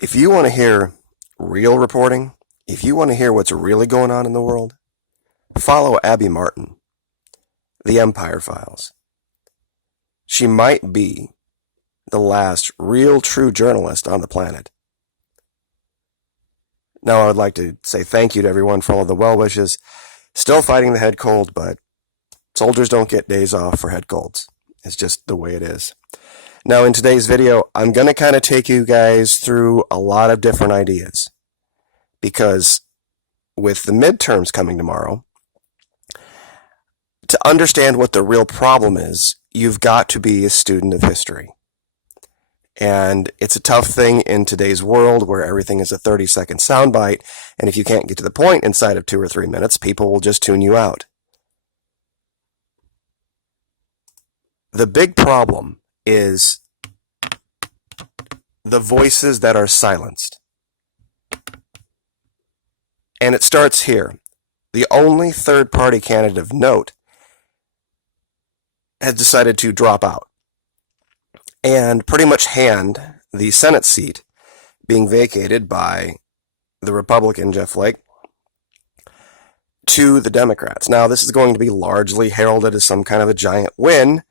If you want to hear real reporting, if you want to hear what's really going on in the world, follow Abby Martin, The Empire Files. She might be the last real true journalist on the planet. Now, I would like to say thank you to everyone for all of the well wishes. Still fighting the head cold, but soldiers don't get days off for head colds. It's just the way it is. Now, in today's video, I'm going to kind of take you guys through a lot of different ideas. Because with the midterms coming tomorrow, to understand what the real problem is, you've got to be a student of history. And it's a tough thing in today's world where everything is a 30-second soundbite, and if you can't get to the point inside of 2 or 3 minutes, people will just tune you out. The big problem is the voices that are silenced. And it starts here. The only third-party candidate of note has decided to drop out and pretty much hand the Senate seat being vacated by the Republican Jeff Flake to the Democrats. Now, this is going to be largely heralded as some kind of a giant win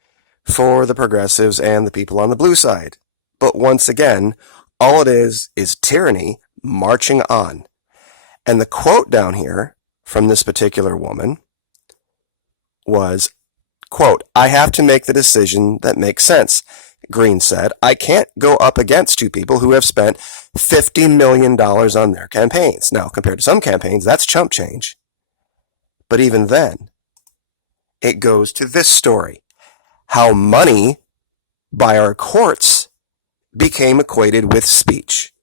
for the progressives and the people on the blue side. But once again, all it is tyranny marching on. And the quote down here from this particular woman was, quote, "I have to make the decision that makes sense." Green said, "I can't go up against two people who have spent $50 million on their campaigns." Now, compared to some campaigns, that's chump change. But even then, it goes to this story. How money by our courts became equated with speech.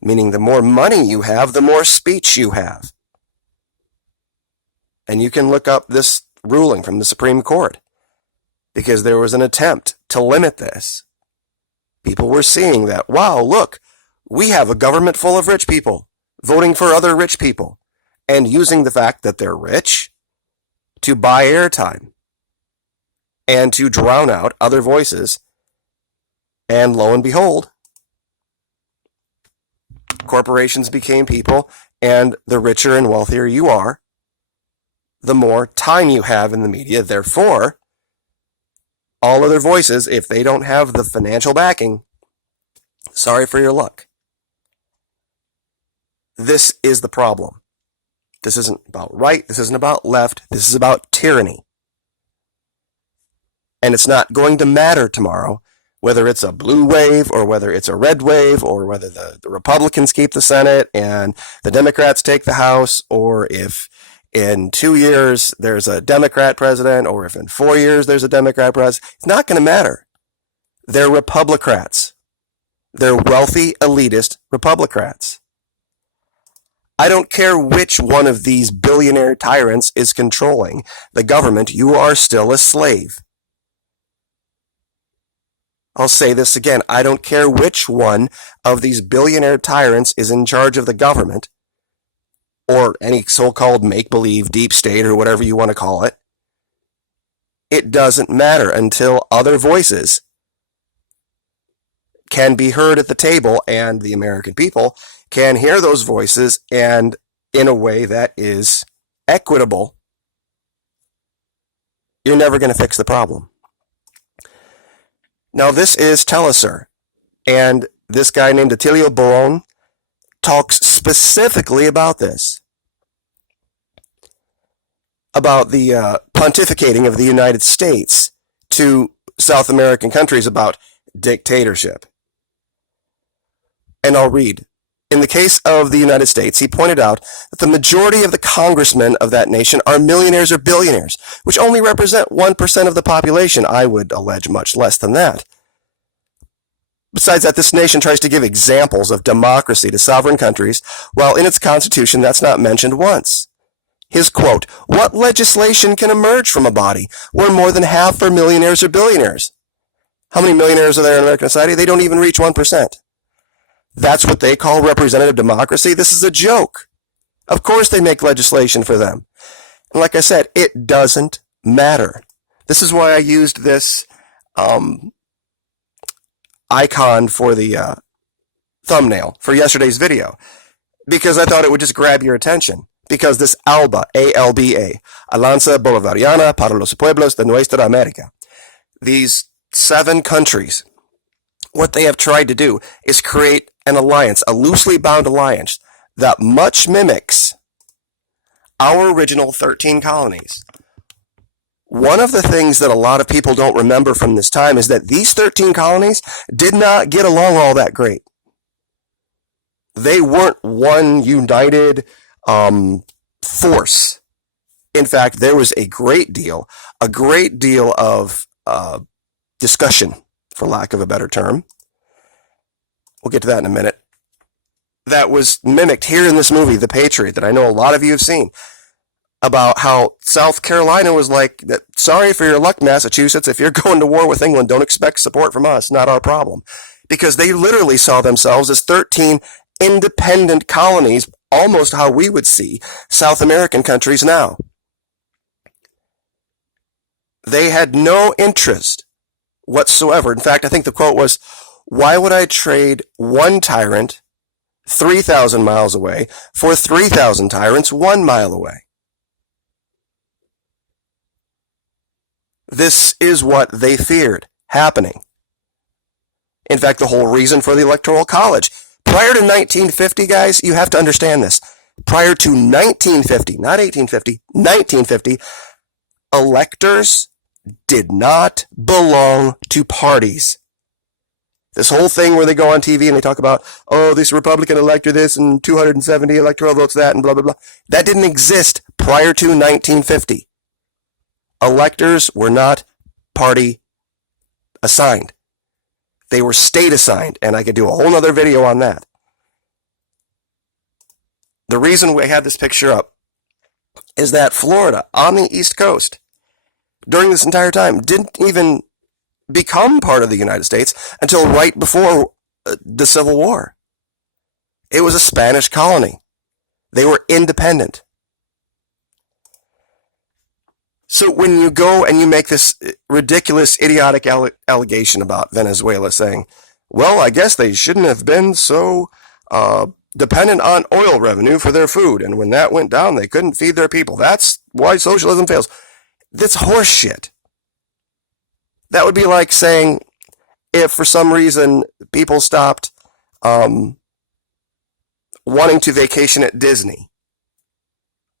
Meaning the more money you have, the more speech you have. And you can look up this ruling from the Supreme Court because there was an attempt to limit this. People were seeing that, wow, look, we have a government full of rich people voting for other rich people and using the fact that they're rich to buy airtime and to drown out other voices. And lo and behold, corporations became people, and the richer and wealthier you are, the more time you have in the media. Therefore, all other voices, if they don't have the financial backing, sorry for your luck. This is the problem. This isn't about right. This isn't about left. This is about tyranny. And it's not going to matter tomorrow whether it's a blue wave or whether it's a red wave or whether the Republicans keep the Senate and the Democrats take the House, or if in 2 years there's a Democrat president, or if in 4 years there's a Democrat president. It's not going to matter. They're Republicrats. They're wealthy, elitist Republicrats. I don't care which one of these billionaire tyrants is controlling the government, you are still a slave. I'll say this again. I don't care which one of these billionaire tyrants is in charge of the government or any so-called make-believe deep state or whatever you want to call it. It doesn't matter until other voices can be heard at the table and the American people can hear those voices and in a way that is equitable. You're never going to fix the problem. Now, this is Telesur, and this guy named Attilio Boron talks specifically about this, about the pontificating of the United States to South American countries about dictatorship. And I'll read. In the case of the United States, he pointed out that the majority of the congressmen of that nation are millionaires or billionaires, which only represent 1% of the population. I would allege much less than that. Besides that, this nation tries to give examples of democracy to sovereign countries, while in its constitution that's not mentioned once. His quote, "What legislation can emerge from a body where more than half are millionaires or billionaires?" How many millionaires are there in American society? They don't even reach 1%. That's what they call representative democracy? This is a joke. Of course they make legislation for them. And like I said, it doesn't matter. This is why I used this icon for the thumbnail for yesterday's video because I thought it would just grab your attention. Because this ALBA, A-L-B-A, Alianza Bolivariana para los Pueblos de Nuestra América, these 7 countries, what they have tried to do is create an alliance, a loosely bound alliance that much mimics our original 13 colonies. One of the things that a lot of people don't remember from this time is that these 13 colonies did not get along all that great. They weren't one united force. In fact, there was a great deal of discussion, for lack of a better term. We'll get to that in a minute. That was mimicked here in this movie, The Patriot, that I know a lot of you have seen, about how South Carolina was like, sorry for your luck, Massachusetts. If you're going to war with England, don't expect support from us. Not our problem. Because they literally saw themselves as 13 independent colonies, almost how we would see South American countries now. They had no interest whatsoever. In fact, I think the quote was, why would I trade one tyrant 3,000 miles away for 3,000 tyrants 1 mile away? This is what they feared happening. In fact, the whole reason for the Electoral College. Prior to 1950, guys, you have to understand this. Prior to 1950, not 1850, 1950, electors did not belong to parties. This whole thing where they go on TV and they talk about, oh, this Republican elector this and 270 electoral votes that and blah, blah, blah. That didn't exist prior to 1950. Electors were not party assigned. They were state assigned, and I could do a whole other video on that. The reason we had this picture up is that Florida, on the East Coast, during this entire time, didn't even become part of the United States until right before the Civil War. It was a Spanish colony. They were independent. So when you go and you make this ridiculous, idiotic allegation about Venezuela saying, well, I guess they shouldn't have been so dependent on oil revenue for their food, and when that went down, they couldn't feed their people. That's why socialism fails. That's horse shit. That would be like saying if for some reason people stopped wanting to vacation at Disney,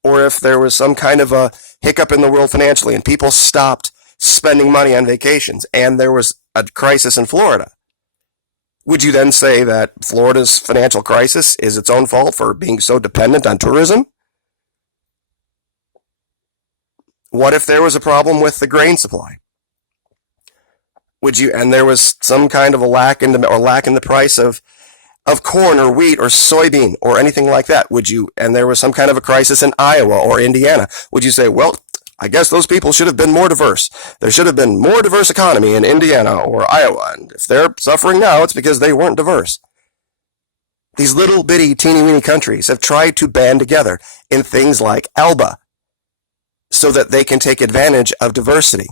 or if there was some kind of a hiccup in the world financially and people stopped spending money on vacations and there was a crisis in Florida, would you then say that Florida's financial crisis is its own fault for being so dependent on tourism? What if there was a problem with the grain supply? And there was some kind of a lack in the price of corn or wheat or soybean or anything like that, and there was some kind of a crisis in Iowa or Indiana, would you say, well, I guess those people should have been more diverse. There should have been more diverse economy in Indiana or Iowa, and if they're suffering now, it's because they weren't diverse. These little bitty teeny-weeny countries have tried to band together in things like ALBA so that they can take advantage of diversity.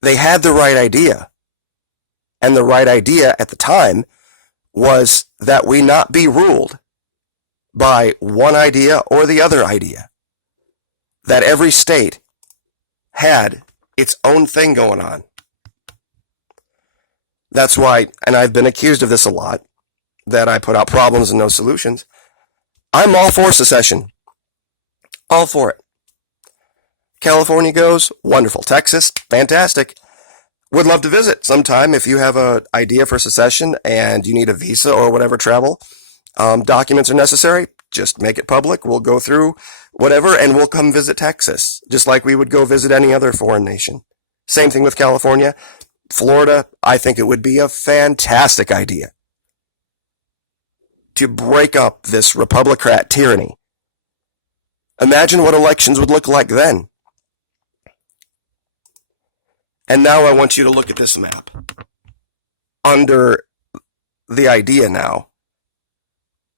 They had the right idea. And the right idea at the time was that we not be ruled by one idea or the other idea. That every state had its own thing going on. That's why, and I've been accused of this a lot, that I put out problems and no solutions. I'm all for secession. All for it. California goes, wonderful. Texas, fantastic. Would love to visit sometime if you have an idea for secession and you need a visa or whatever travel documents are necessary. Just make it public. We'll go through whatever and we'll come visit Texas, just like we would go visit any other foreign nation. Same thing with California. Florida, I think it would be a fantastic idea to break up this Republican tyranny. Imagine what elections would look like then. And now I want you to look at this map. Under the idea now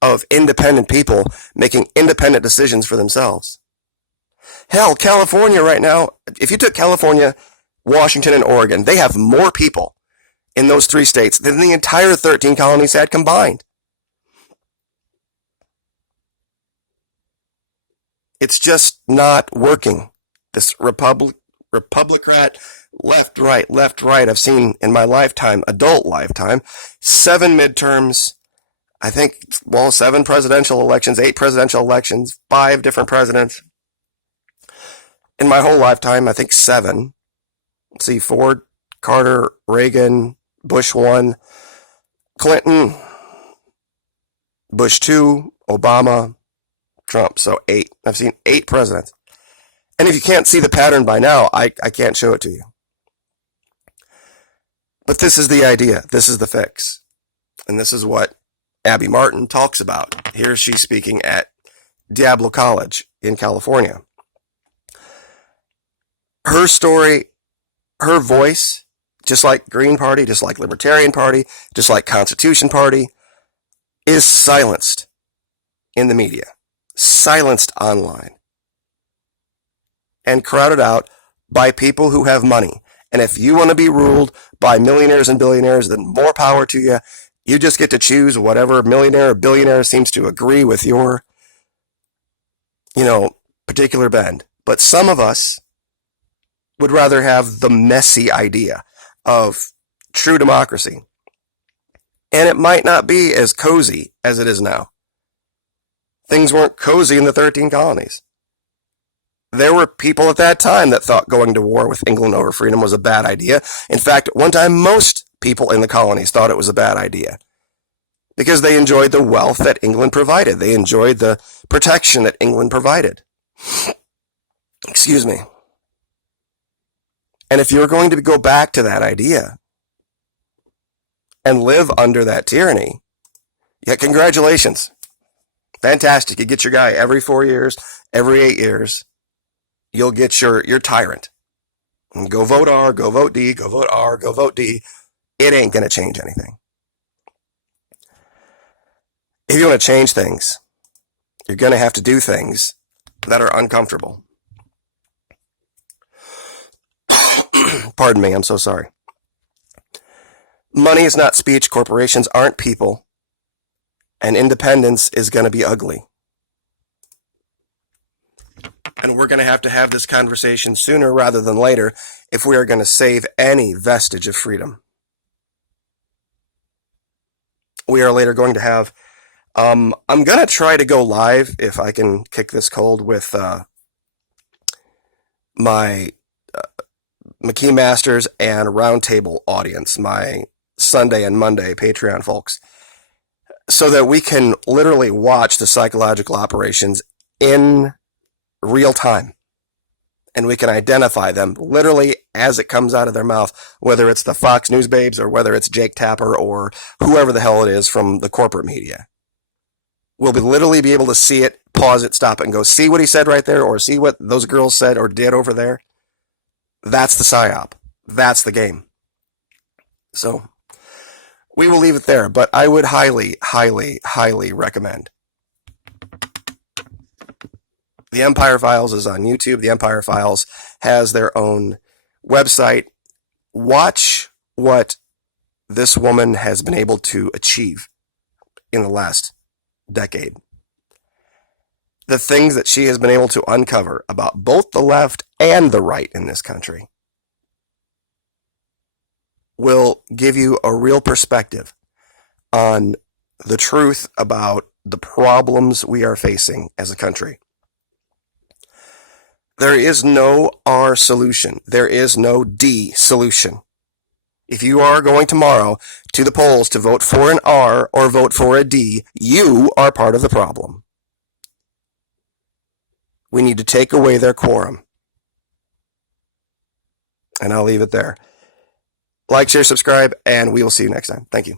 of independent people making independent decisions for themselves. Hell, California right now, if you took California, Washington, and Oregon, they have more people in those 3 states than the entire 13 colonies had combined. It's just not working. This Republicrat, left, right. I've seen in my lifetime, adult lifetime, 7 midterms, I think, 7 presidential elections, 8 presidential elections, 5 different presidents. In my whole lifetime, I think 7. Let's see, Ford, Carter, Reagan, Bush 1, Clinton, Bush 2, Obama, Trump. So 8. I've seen 8 presidents. And if you can't see the pattern by now, I can't show it to you. But this is the idea. This is the fix. And this is what Abby Martin talks about. Here she's speaking at Diablo College in California. Her story, her voice, just like Green Party, just like Libertarian Party, just like Constitution Party, is silenced in the media, silenced online, and crowded out by people who have money. And if you want to be ruled by millionaires and billionaires, then more power to you. You just get to choose whatever millionaire or billionaire seems to agree with your, particular bend. But some of us would rather have the messy idea of true democracy. And it might not be as cozy as it is now. Things weren't cozy in the 13 colonies. There were people at that time that thought going to war with England over freedom was a bad idea. In fact, at one time, most people in the colonies thought it was a bad idea because they enjoyed the wealth that England provided. They enjoyed the protection that England provided. Excuse me. And if you're going to go back to that idea and live under that tyranny, yeah, congratulations. Fantastic. You get your guy every 4 years, every 8 years. You'll get your tyrant. And go vote R, go vote D, go vote R, go vote D. It ain't going to change anything. If you want to change things, you're going to have to do things that are uncomfortable. Pardon me, I'm so sorry. Money is not speech. Corporations aren't people. And independence is going to be ugly. And we're going to have this conversation sooner rather than later if we are going to save any vestige of freedom. We are later going to have, I'm going to try to go live if I can kick this cold with my McKee Masters and Roundtable audience, my Sunday and Monday Patreon folks, so that we can literally watch the psychological operations in real time. And we can identify them literally as it comes out of their mouth, whether it's the Fox News babes or whether it's Jake Tapper or whoever the hell it is from the corporate media. We'll literally be able to see it, pause it, stop it, and go, see what he said right there, or see what those girls said or did over there. That's the psyop. That's the game. So we will leave it there, but I would highly, highly, highly recommend. The Empire Files is on YouTube. The Empire Files has their own website. Watch what this woman has been able to achieve in the last decade. The things that she has been able to uncover about both the left and the right in this country will give you a real perspective on the truth about the problems we are facing as a country. There is no R solution. There is no D solution. If you are going tomorrow to the polls to vote for an R or vote for a D, you are part of the problem. We need to take away their quorum. And I'll leave it there. Like, share, subscribe, and we will see you next time. Thank you.